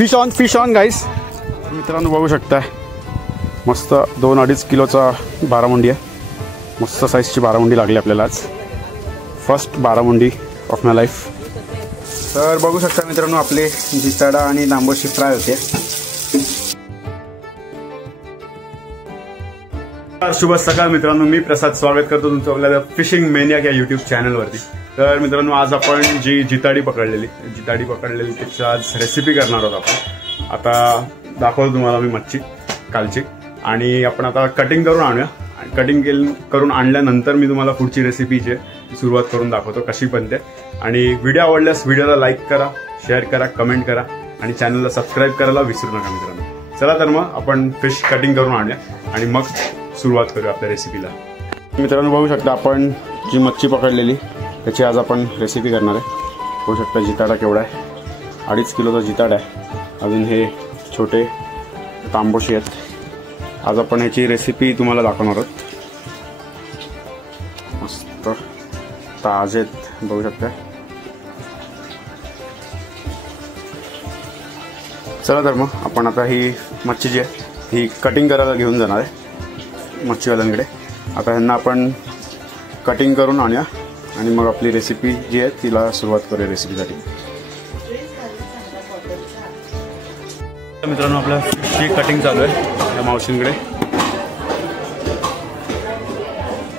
Fish on गाईस. मित्रांनो बघू शकताय मस्त 2-2.5 किलोचा बारामुंडी आहे. मस्त साईजची बारामुंडी लागली आपल्याला आज. First barramundi of my life. तर बघू शकता मित्रांनो आपले जिताडा आणि तांबोशी फ्राय होते. शुभ सकाळ मित्रांनो, मी प्रसाद स्वागत करतो तुमचं आपल्या फिशिंग मेनियाक या यूट्यूब चॅनलवरती. तर मित्रांनो आज आपण जी जिताडी पकडलेली त्याची आज रेसिपी करणार आहोत आपण. आता दाखवतो तुम्हाला मी मच्छी कालची, आणि आपण आता कटिंग करून आणूया. कटिंग करून आणल्यानंतर मी तुम्हाला पुढची रेसिपीची सुरुवात करून दाखवतो कशी बनते. आणि व्हिडिओ आवडल्यास व्हिडिओला लाईक करा, शेअर करा, कमेंट करा आणि चॅनलला सबस्क्राईब करायला विसरू नका मित्रांनो. चला तर मग आपण फिश कटिंग करून आणूया आणि मग सुरुवात करूया आपल्या रेसिपीला. मित्रांनो बघू शकता आपण जी मच्छी पकडलेली त्याची आज आपण रेसिपी करणार आहे. बघू शकता जिताडा केवढा आहे, 2.5 किलोचा जिताडा आहे. अजून हे छोटे तांबोशी आहेत. आज आपण ह्याची रेसिपी तुम्हाला दाखवणार आहोत. मस्त ताजे आहेत बघू शकता. चला तर मग आपण आता ही मच्छी जी आहे ही कटिंग करायला घेऊन जाणार आहे मच्छीवाल्यांकडे. आता ह्यांना आपण कटिंग करून आणूया आणि मग आपली रेसिपी जी आहे तिला सुरुवात करूया रेसिपीसाठी. मित्रांनो आपल्या फिशची कटिंग चालू आहे त्या मावशींकडे.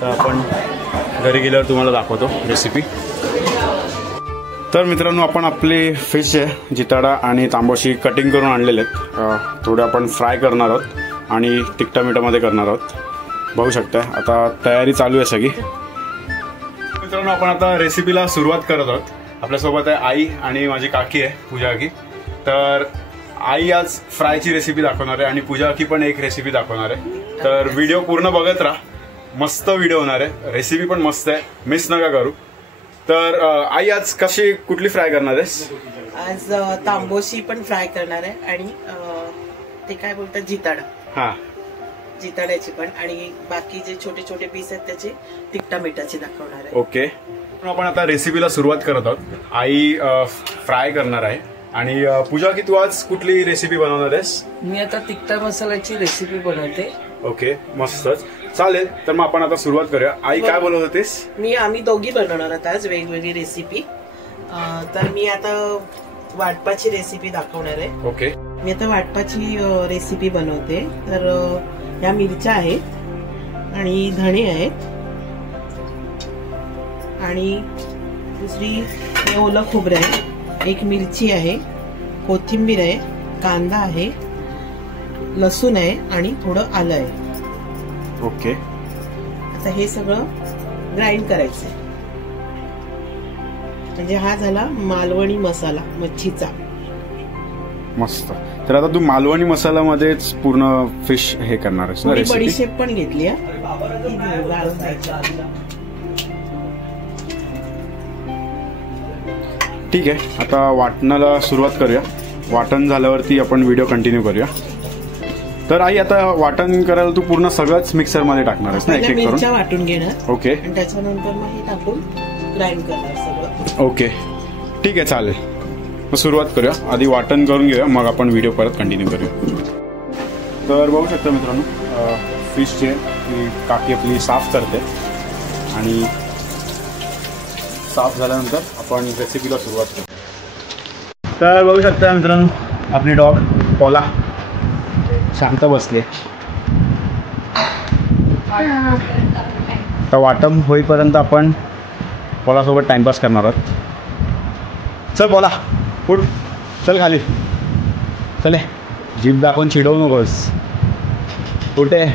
तर आपण घरी गेल्यावर तुम्हाला दाखवतो रेसिपी. तर मित्रांनो आपण आपली फिश आहे जिताडा आणि तांबोशी कटिंग करून आणलेले आहेत. थोडे आपण फ्राय करणार आहोत आणि तिखटा मिठामध्ये करणार आहोत. बघू शकता आता तयारी चालू आहे सगळी. मित्रांनो आपण आता रेसिपीला सुरुवात करत आहोत. आपल्यासोबत आहे आई आणि माझी काकी आहे पूजा काकी. तर आई आज फ्रायची रेसिपी दाखवणार आहे आणि पूजा काकी पण एक रेसिपी दाखवणार आहे. तर व्हिडिओ पूर्ण बघत राहा, मस्त व्हिडिओ होणार आहे. रेसिपी पण मस्त आहे, मिस नका करू. तर आई आज कुठली फ्राय करणार आहेस? आज तांबोशी पण फ्राय करणार आहे आणि ते काय बोलतात जिताडा. हा जिताड्याची पण, आणि बाकी जे छोटे छोटे पीस आहेत त्याचे तिखटा मिठाचे दाखवणार आहे. ओके. आपण आता रेसिपीला सुरुवात करत आहोत. आई फ्राय करणार आहे आणि पूजा की तू आज कुठली रेसिपी बनवणार आहेस? मी आता तिखटा मसाल्याची रेसिपी बनवते. ओके मस्तच, चालेल. तर मग आपण आता सुरुवात करूया. आई काय बोलत होतीस? आम्ही दोघी बनवणार आहोत आज वेगवेगळी रेसिपी. तर मी आता वाटपाची रेसिपी दाखवणार आहे. ओके. मी आता वाटपाची रेसिपी बनवते. तर ह्या मिरच्या आहेत आणि धणे आहेत आणि दुसरी हे ओलं खोबरं आहे, एक मिरची आहे, कोथिंबीर आहे, कांदा आहे, लसूण आहे आणि थोडं आलं आहे. ओके. आता हे सगळं ग्राइंड करायचं आहे. म्हणजे हा झाला मालवणी मसाला मच्छीचा. मस्त. तर आता तू मालवणी मसाल्यामध्येच पूर्ण फिश हे करणार आहेस ना रेसिपी? बडीशेप पण घेतली. ठीक आहे. आता वाटणाला सुरुवात करूया. वाटण झाल्यावरती आपण व्हिडिओ कंटिन्यू करूया. तर आई आता वाटण करायला तू पूर्ण सगळंच मिक्सर मध्ये टाकणार आहेस ना एक एक करून? मिरच्या वाटून घेणार. ओके. आणि त्याच्यानंतर मग हे टाकून ग्राइंड करणार सगळं. ओके ठीक आहे चालेल. मग सुरुवात करूया. आधी वाटण करून घेऊया मग आपण व्हिडिओ परत कंटिन्यू करूया. तर बघू शकता मित्रांनो फिश जे ती काकी आपली साफ करते आणि साफ झाल्यानंतर आपण रेसिपीला सुरुवात करू. तर बघू शकता मित्रांनो आपली डॉग पोला शांत बसली. तर वाटण होईपर्यंत आपण पोलासोबत टाइमपास करणार आहोत. चल पोला उठ, चल खाली, चले. जीभ दाखवून चिडवू नकोस. कुठे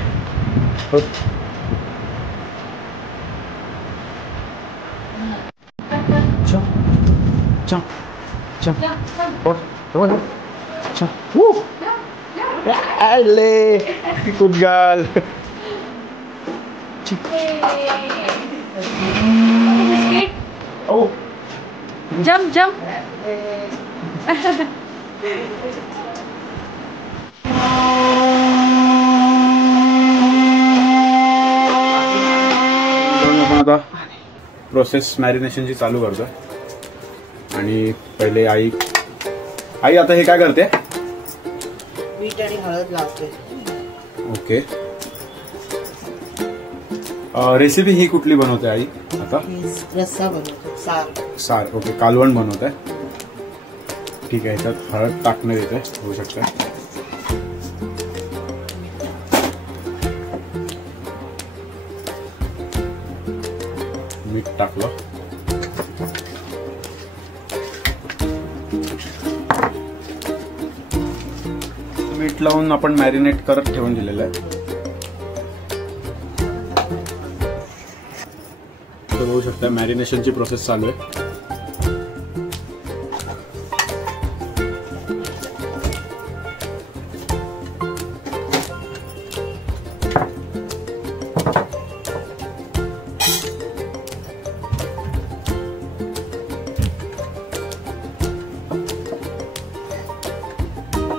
गुड गर्ल. Oh. Jump. आता प्रोसेस मॅरिनेशनची चालू करतो. आणि पहिले आई आता हे काय करते? मीठ आणि हळद लावतोय. ओके. रेसिपी ही कुठली बनवते आई आता? रस्सा बनवतो, सार. ओके, कालवण बनवत आहे. ठीक आहे, याच्यात हळद टाकण्यात येते, होऊ शकतं. मीठ टाकलं. मीठ लावून आपण मॅरिनेट करत ठेवून दिलेलं आहे. बघू शकता मॅरिनेशनची प्रोसेस चालू आहे.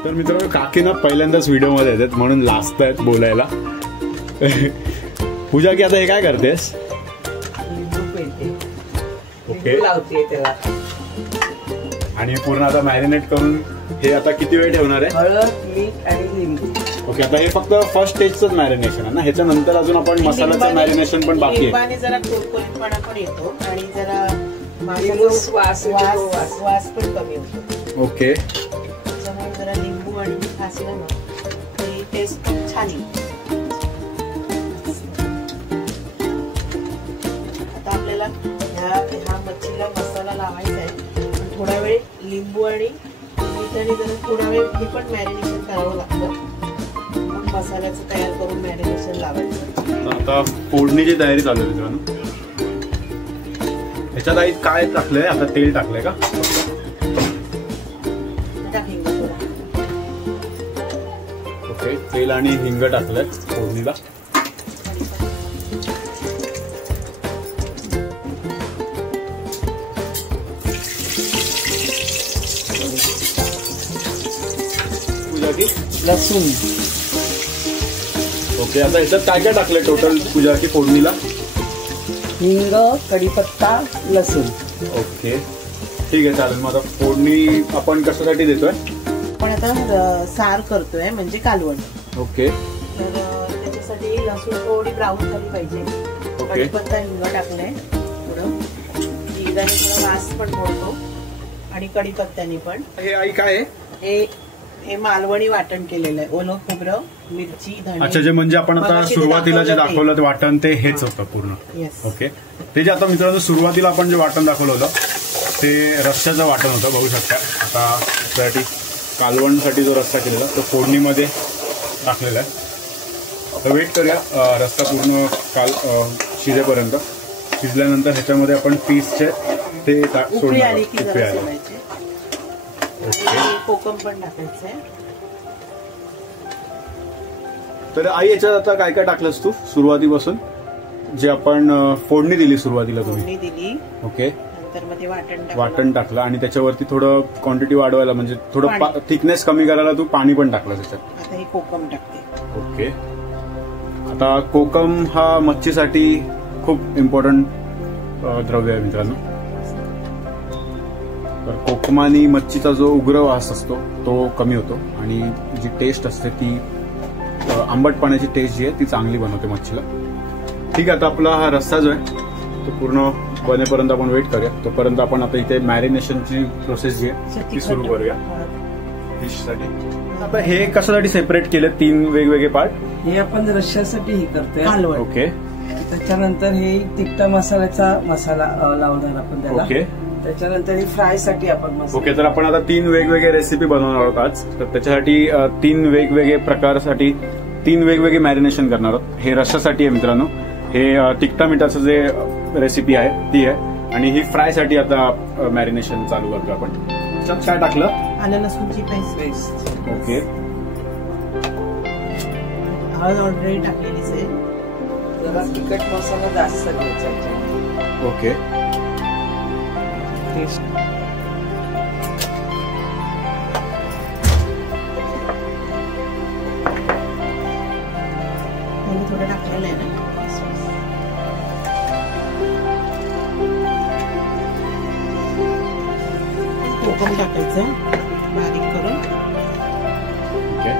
तर मित्रांनो, काकी ना पहिल्यांदाच व्हिडिओ मध्ये येतात म्हणून लाजतायत बोलायला. पूजा की आता हे काय करतेस? ओके. आणि पूर्ण आता मॅरिनेट करून हे आता किती वेळ ठेवणार आहे? हळद, मीठ आणि लिंबू. ओके, आता हे फक्त फर्स्ट स्टेजच मॅरिनेशन आहे ना, ह्याच्या नंतर अजून आपण मसाल्याचं मॅरिनेशन पण बाकी आहे. लिंबाने जरा कुरकुरीतपणा पण येतो आणि जरा वास पण कमी होतो. ओके. त्याच्यामुळे जरा लिंबू आणि मीठ असलं ना तरी टेस्ट खूप छान येते. आता आपल्याला ह्या मच्छीला मसाला लावायचा आहे. थोडा वेळ लिंबू आणि मीठ आणि जरा थोडा वेळ हे पण मॅरिनेशन करावं लागतं. मग मसाल्याचं तयार करून मॅरिनेशन लावायचं. आता फोडणीची तयारी चालू आहे मित्रांनो. ह्याच्यात आई काय टाकलंय? आता तेल टाकलंय का? ओके, तेल आणि हिंग टाकलंय फोडणीला. लसूण. ओके, आता ह्याच्यात काय काय टाकलंय टोटल पूजा की फोडणीला? हिंग, कढीपत्ता, लसूण. ओके, ठीक आहे, चालेल. मग आता फोडणी आपण कशासाठी देतोय? आपण आता सार करतोय म्हणजे कालवण. ओके. तर त्याच्यासाठी लसूण थोडी ब्राऊन झाली पाहिजे. कढीपत्ता, हिंग टाकलाय थोडं. हिंगाने थोडा वास पण मोडतो आणि कढीपत्त्याने पण. हे आई काय आहे? हे मालवणी वाटण केलेलं आहे. ओलं खोबरं, मिरची, धणे. अच्छा, जे म्हणजे आपण आता सुरुवातीला जे दाखवलं ते वाटण ते हेच होतं पूर्ण. ओके. ते जे आता मित्रांनो सुरुवातीला आपण जे वाटण दाखवलं होतं ते रस्स्याचं वाटण होतं, बघू शकता. आता त्यासाठी कालवणसाठी जो रस्सा केलेला तो फोडणीमध्ये टाकलेला आहे. आता वेट करूया रस्सा पूर्ण शिजेपर्यंत. शिजल्यानंतर ह्याच्यामध्ये आपण पीसचे ते सोडणार. कोकम पण टाकायचंय. तर आई याच्यात आता काय काय टाकलंस तू सुरुवातीपासून? जे आपण फोडणी दिली सुरुवातीला तुम्ही दिली. ओके. नंतर मग ते वाटण टाकलं आणि त्याच्यावरती थोडं क्वांटिटी वाढवायला म्हणजे थोडं थिकनेस कमी करायला तू पाणी पण टाकलं त्याच्यात. आता हे कोकम टाकते. ओके. आता कोकम हा मच्छीसाठी खूप इम्पॉर्टंट द्रव्य आहे मित्रांनो. तर कोकमानी मच्छीचा जो उग्र वास असतो तो कमी होतो आणि जी टेस्ट असते ती आंबटपणाची टेस्ट जी आहे ती चांगली बनवते मच्छीला. ठीक आहे, आता आपला हा रस्सा जो आहे तो पूर्ण बनेपर्यंत आपण वेट करूया. तोपर्यंत आपण आता इथे मॅरिनेशनची प्रोसेस जी आहे ती सुरू करूया फिशसाठी. आता हे कशासाठी सेपरेट केले 3 वेगवेगळे पार्ट? हे आपण रश्श्यासाठी हे करतोय. ओके. त्याच्यानंतर हे तिखटा मसाल्याचा मसाला लावणार आपण त्याला. ओके. त्याच्यानंतर हे फ्राय साठी आपण. ओके, तर आपण आता 3 वेगवेगळे रेसिपी बनवणार आहोत आज. तर त्याच्यासाठी 3 वेगवेगळे प्रकारसाठी 3 वेगवेगळे मॅरिनेशन करणार आहोत. हे रश्श्यासाठी आहे मित्रांनो. हे तिखटा मिठाचं जे रेसिपी आहे ती आहे आणि ही फ्राय साठी आता मॅरिनेशन चालू करतो आपण. त्याच्यात काय टाकलं? आलं लसूणची पेस्ट. ओके. हळद ऑलरेडी टाकलेलीच आहे. जरा तिखट मसाला जास्त घ्यायचा. ओके. थोडं टाकलेलं आहे ना. कोकम टाकायचं बारीक करून. ओके.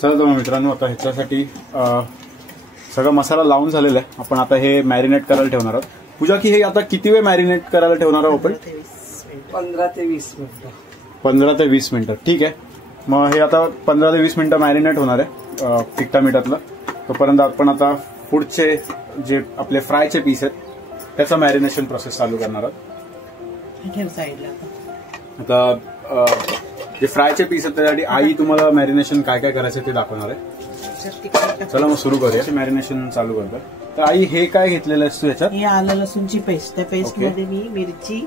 चला तर मित्रांनो, आता ह्याच्यासाठी सगळा मसाला लावून झालेला आहे. आपण आता हे मॅरिनेट करायला ठेवणार आहोत. पूजा, की हे आता किती वेळ मॅरिनेट करायला ठेवणार आहोत आपण? 15 ते 20 मिनिटं. 15 ते 20 मिनिटं. ठीक आहे. मग हे आता 15 ते 20 मिनिटं मॅरिनेट होणार आहे तिखटा मिठातलं. तोपर्यंत आपण आता पुढचे जे आपले फ्रायचे पीस आहेत त्याचं मॅरिनेशन प्रोसेस चालू करणार आहोत. आता जे फ्रायचे पीस आहेत त्यासाठी आई तुम्हाला मॅरिनेशन काय काय करायचं ते दाखवणार आहे. चला मग सुरू करूया. मॅरिनेशन चालू करतो. तर आई, हे काय घेतलेलं असतो याच्यात? हे आलं लसूणची पेस्ट. त्या पेस्ट मध्ये मी मिरची,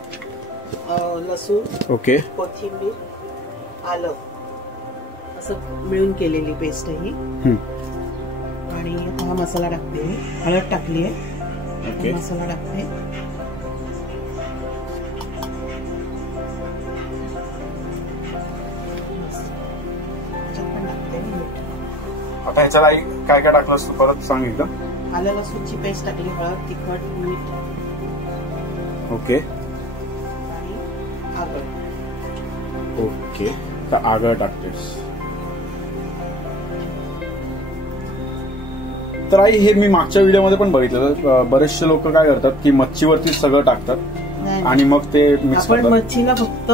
लसूण, ओके, कोथिंबीर, आलं असं मिळून केलेली पेस्ट आहे ही. आणि हा मसाला टाकते मी. हळद टाकली आहे. ओके, मसाला टाकते. आता ह्याच्यात आई काय काय टाकलं असतं परत सांग एकदा. आलं लसूणची पेस्ट टाकली, हळद, तिखट, मीठ, ओके, आणि आगळ. ओके, तर आगळ टाकतेस. तर आई, हे मी मागच्या व्हिडिओमध्ये पण बघितलं, बरेचसे लोक काय करतात की मच्छीवरती सगळं टाकतात आणि मग ते मिक्स करतात. आपण मच्छीला फक्त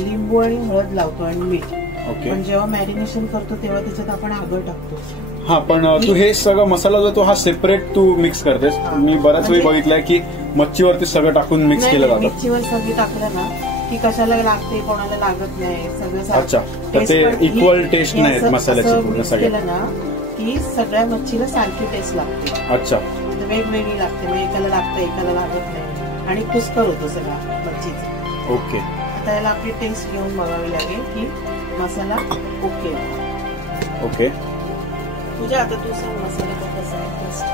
लिंबू आणि हळद लावतो आणि मीठ. ओके. पण जेव्हा मॅरिनेशन करतो तेव्हा त्याच्यात आपण आगळ टाकतो. हा, पण तू हे सगळं मसाला जो तो हा सेपरेट तू मिक्स करतेस. मी बऱ्याच वेळी बघितलंय की मच्छीवरती सगळं टाकून मिक्स केलं जातं. मच्छीवर सगळी टाकलं ना की कशाला लागते, कोणाला लागत नाही, सगळं. अच्छा, तर ते इक्वल टेस्ट नाही मसाल्याची पूर्ण सगळ्या ना की सगळ्या मच्छीला सारखी टेस्ट लागते. अच्छा, वेगवेगळी लागते. मग एकाला लागतं, एकाला लागत नाही आणि कुस्कर होतो सगळा मच्छीचा. ओके. आता याला आपली टेस्ट घेऊन बघावी लागेल की मसाला ओके. ओके, तुझ्या आता तू सांग मसाला कसा आहे टेस्ट.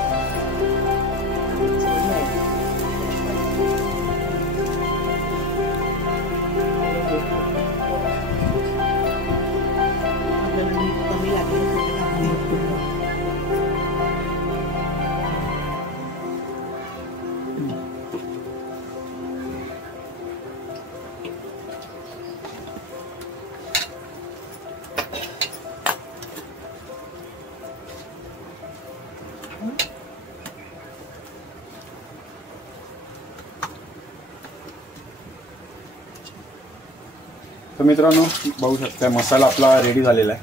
आपल्याला मीठ कमी लागेल. तर मित्रांनो, बघू शकता मसाला आपला रेडी झालेला आहे.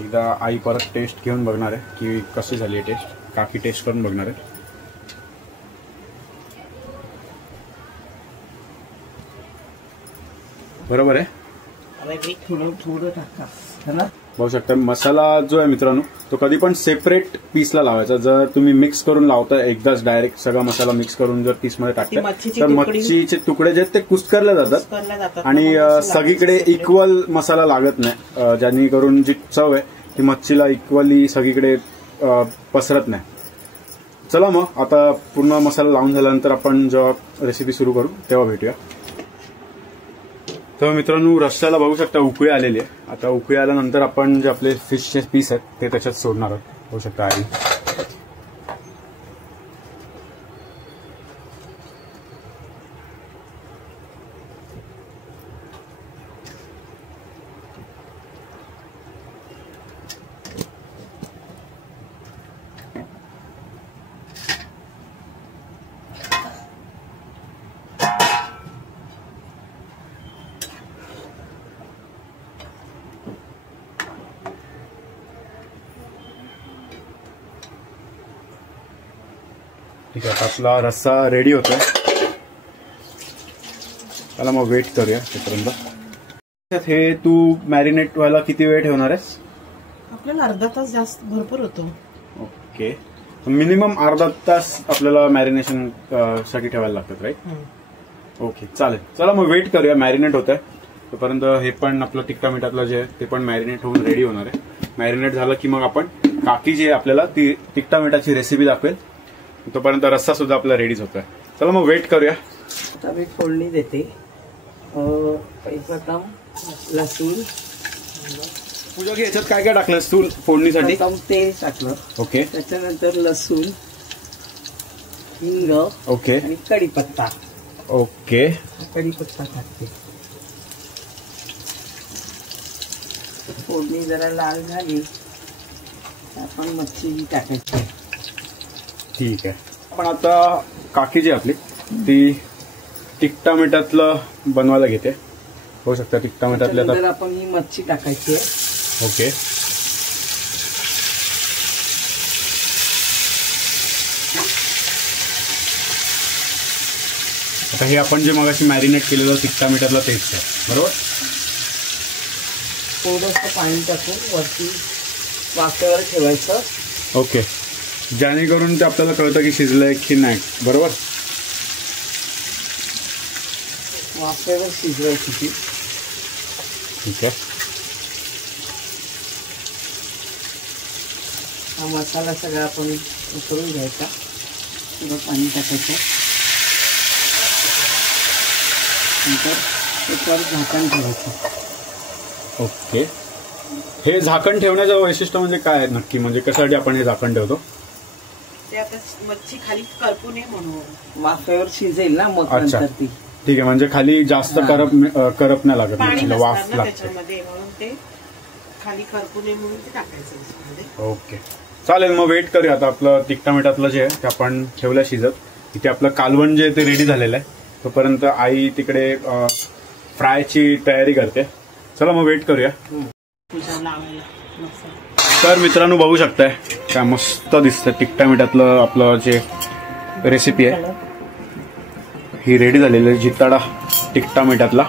एकदा आई परत टेस्ट घेऊन बघणार आहे की कशी झाली आहे टेस्ट. काकी टेस्ट करून बघणार आहे. बरोबर आहे. थोडं थोडं टाका. बघू शकता मसाला जो आहे मित्रांनो तो कधी पण सेपरेट पीसला लावायचा. जर तुम्ही मिक्स करून लावता एकदाच डायरेक्ट सगळा मसाला मिक्स करून जर पीसमध्ये टाकता तर मच्छीचे तुकडे जे ते कुस्करले जातात आणि सगळीकडे इक्वल मसाला लागत नाही, ज्याने करून जी चव आहे ती मच्छीला इक्वली सगळीकडे पसरत नाही. चला मग आता पूर्ण मसाला लावून झाल्यानंतर आपण जेव्हा रेसिपी सुरू करू तेव्हा भेटूया. तर मित्रांनो, रस्स्याला बघू शकता उकळी आलेली आहे. आता उकळी आल्यानंतर आपण जे आपले फिशचे पीस आहेत ते त्याच्यात सोडणार आहोत. बघू शकता आई. ठीक आहे, आपला रस्सा रेडी होतोय. चला मग वेट करूया तोपर्यंत. हे तू मॅरिनेट व्हायला किती वेळ ठेवणार आहेस? आपल्याला अर्धा तास जास्त भरपूर होतो. ओके, मिनिमम अर्धा तास आपल्याला मॅरिनेशन साठी ठेवायला लागतात, राईट? ओके, चालेल. चला मग वेट करूया. मॅरिनेट होत आहे तोपर्यंत हे पण आपलं तिखटा मिठातलं जे आहे ते पण मॅरिनेट होऊन रेडी होणार आहे. मॅरिनेट झालं की मग आपण काकी जे आपल्याला ती तिखटा मिठाची रेसिपी दाखवेल तोपर्यंत रस्सा सुद्धा आपला रेडीच होतोय. चला मग वेट करूया. आता मी फोडणी देते. प्रथम लसूण, पूजा की ह्याच्यात काय काय टाकलंस तू फोडणीसाठी? तेल टाकलं. ओके. त्याच्यानंतर लसूण, हिंग, ओके, आणि कढीपत्ता. ओके. कढीपत्ता टाकते. फोडणी जरा लाल झाली आपण मच्छी टाकायची. ठीक आहे. आपण आता काकी जी आपली ती तिखटा मिठातलं बनवायला घेते. होऊ शकतं तिखटा मिठातल्या. आता आपण ही मच्छी टाकायची आहे. ओके. आता हे आपण जे मगाशी मॅरिनेट केलेलं तिखटा मिठातलं तेच आहे, बरोबर? थोडंसं पाणी टाकून वरती वाफेवर ठेवायचं. ओके. जेणेकरून ते आपल्याला कळतं की शिजलंय की नाही, बरोबर? वाफेवर शिजवायची ती. ठीक आहे. हा मसाला सगळा आपण उकळून घ्यायचा. थोडं पाणी टाकायचं. नंतर त्याच्यावर झाकण ठेवायचं. ओके. हे झाकण ठेवण्याचं वैशिष्ट्य म्हणजे काय आहे नक्की? म्हणजे कशासाठी आपण हे झाकण ठेवतो? ते आता मच्छी खाली करपू नये म्हणून. वाफेवर शिजेल ना मग अच्छा. नंतर ती. ठीक आहे. म्हणजे खाली जास्त करप नाही लागत, पाणी मच्छीला वाफ नसणार ना लागते. त्याच्यामध्ये, म्हणून ते खाली करपू नये म्हणून ते टाकायचं त्याच्यामध्ये. ओके, चालेल. मग वेट करूया. आता आपलं तिखटा मिठातलं जे आहे ते आपण ठेवलं शिजत. इथे आपलं कालवण जे आहे ते रेडी झालेलं आहे. तोपर्यंत आई तिकडे फ्रायची तयारी करते. चला मग वेट करूया. पूजा लावायला मस्त. तर मित्रांनो बघू शकताय काय मस्त दिसतं तिखटा मिठातलं आपलं जे रेसिपी आहे ही रेडी झालेली आहे, जिताडा तिखटा मिठातला.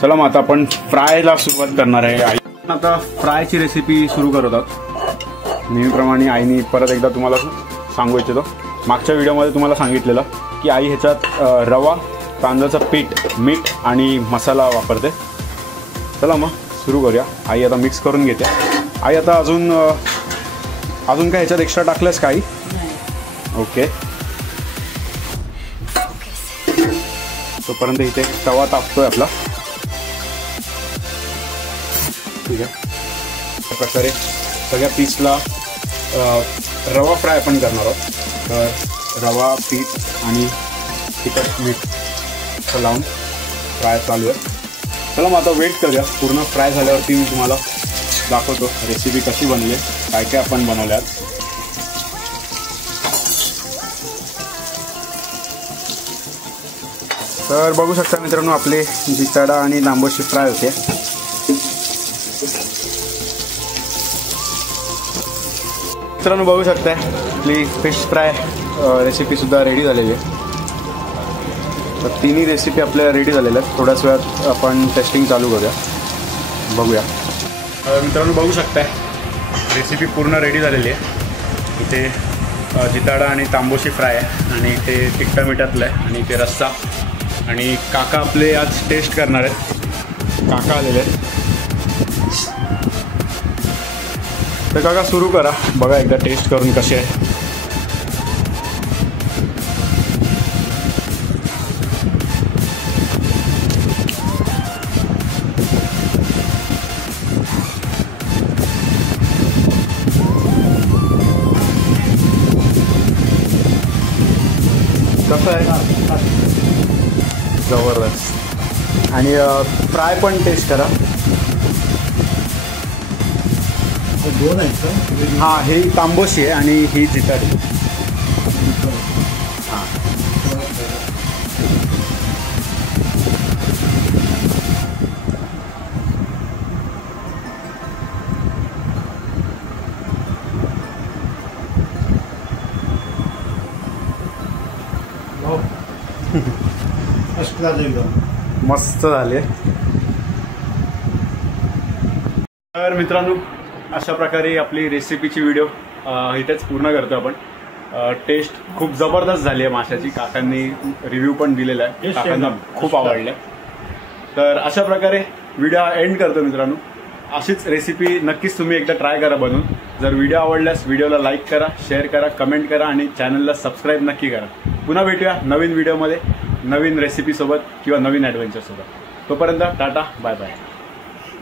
चला मग आता आपण फ्रायला सुरुवात करणार आहे. आई आता फ्रायची रेसिपी सुरू करत आहोत. नेहमीप्रमाणे आईने परत एकदा तुम्हाला सांगू इच्छितो, मागच्या व्हिडिओमध्ये तुम्हाला सांगितलेलं की आई ह्याच्यात रवा, तांदळाचं पीठ, मीठ आणि मसाला वापरते. चला मग सुरू करूया. आई आता मिक्स करून घेते. आई आता अजून काय ह्याच्यात एक्स्ट्रा टाकलंस का आई? ओके. तोपर्यंत इथे तवा तापतोय आपला. ठीक आहे. अशा प्रकारे सगळ्या पीसला रवा फ्राय आपण करणार आहोत. तर रवा, पीठ आणि तिखट मीठ लावून फ्राय चालू आहे. चला मग आता वेट करूया. पूर्ण फ्राय झाल्यावरती मी तुम्हाला दाखवतो रेसिपी कशी बनली आहे, काय काय आपण बनवल्यात. तर बघू शकता मित्रांनो आपले जिताडा आणि तांबोशी फ्राय होते. मित्रांनो बघू शकताय आपली फिश फ्राय रेसिपी सुद्धा रेडी झालेली आहे. तर तिन्ही रेसिपी आपल्या रेडी झालेल्या आहेत. थोड्याच वेळात आपण टेस्टिंग चालू करूया, बघूया. मित्रांनो बघू शकताय रेसिपी पूर्ण रेडी झालेली आहे. इथे जिताडा आणि तांबोशी फ्राय आहे आणि इथे तिखटा मिठातलं आहे आणि इथे रस्सा. आणि काका आपले आज टेस्ट करणार आहेत. काका आलेले आहेत. तर काका सुरू करा, बघा एकदा टेस्ट करून कसे आहे. कसं आहे? जबरदस्त. आणि फ्राय पण टेस्ट करा. दोन आहेत का? हां, ही तांबोशी आहे आणि ही जिताडी. हां, मस्त झाले. तर मित्रांनो अशा प्रकारे आपली रेसिपीची व्हिडिओ इथेच पूर्ण करतो आपण. टेस्ट खूप जबरदस्त झाली आहे माशाची. काकांनी रिव्ह्यू पण दिलेला आहे, काकांना खूप आवडलं. तर अशा प्रकारे व्हिडिओ एंड करतो मित्रांनो. अशीच रेसिपी नक्कीच तुम्ही एकदा ट्राय करा बनवून. जर व्हिडिओ आवडल्यास व्हिडिओला लाईक करा, शेअर करा, कमेंट करा आणि चॅनलला सबस्क्राईब नक्की करा. पुन्हा भेटूया नवीन व्हिडिओमध्ये, नवीन रेसिपीसोबत किंवा नवीन ॲडव्हेंचरसोबत. तोपर्यंत टाटा, बाय बाय.